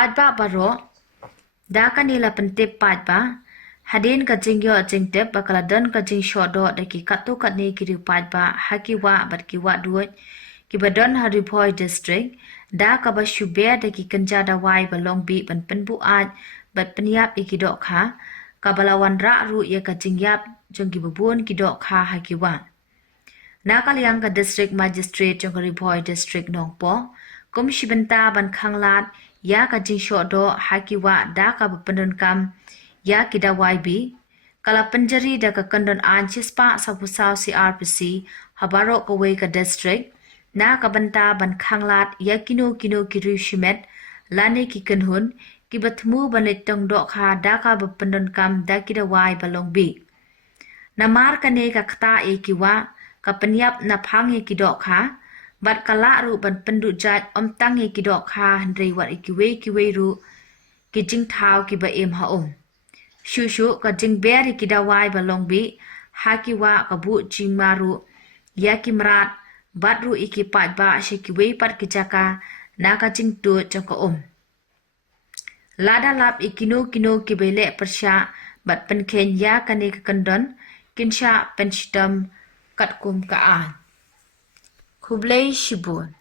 Pad ba baro, da kanila pentip pad ba, hadin ka jing yo jing tip bakala dan ka jing shodo da ki katu kat ni kiri pad ba haki wa bat ki wa duit, ki badon Haripoi district, da ka ba shube da ki kenja da wai ba long bi ban penbu ad, bat penyap iki dok ka, ka balawan ra ru ya ka jing yap jong ki babun ki dok ka haki wa. Nakaliang ka district magistrate jong Haripoi district nong po, kum shibenta ban khanglat ya ka jing shodo haki wa da ka ba pendon kam ya ki da wai bi, kala penjari da ka kandon an chispa sa pusau CRPC habaro ka wei ka district, na ka banta ban khanglat ya kino kiri shimet lani ki kenhun ki batmu ban letong do kha da ka ba pendon kam da ki da wai balong bi. Namar ka ne ka kta e ki wa ka penyap na phang e ki do kha, bat kala ru ban pendu jat om tang e ki do kha handrei wat ki wei ru ki jing thau ki ba em ha om. Shushu ka jing beri ki da wai balong bi, haki wa ka bu jing maru, ya ki mrat, bat ru iki pat ba shi ki wei pat ki jaka, na ka jing tu jang ka om. Lada lap ikino ki bele persya, bat penken ya ka ne ka kandon, kinsha penshidam kat kum ka an. Kublai shibun.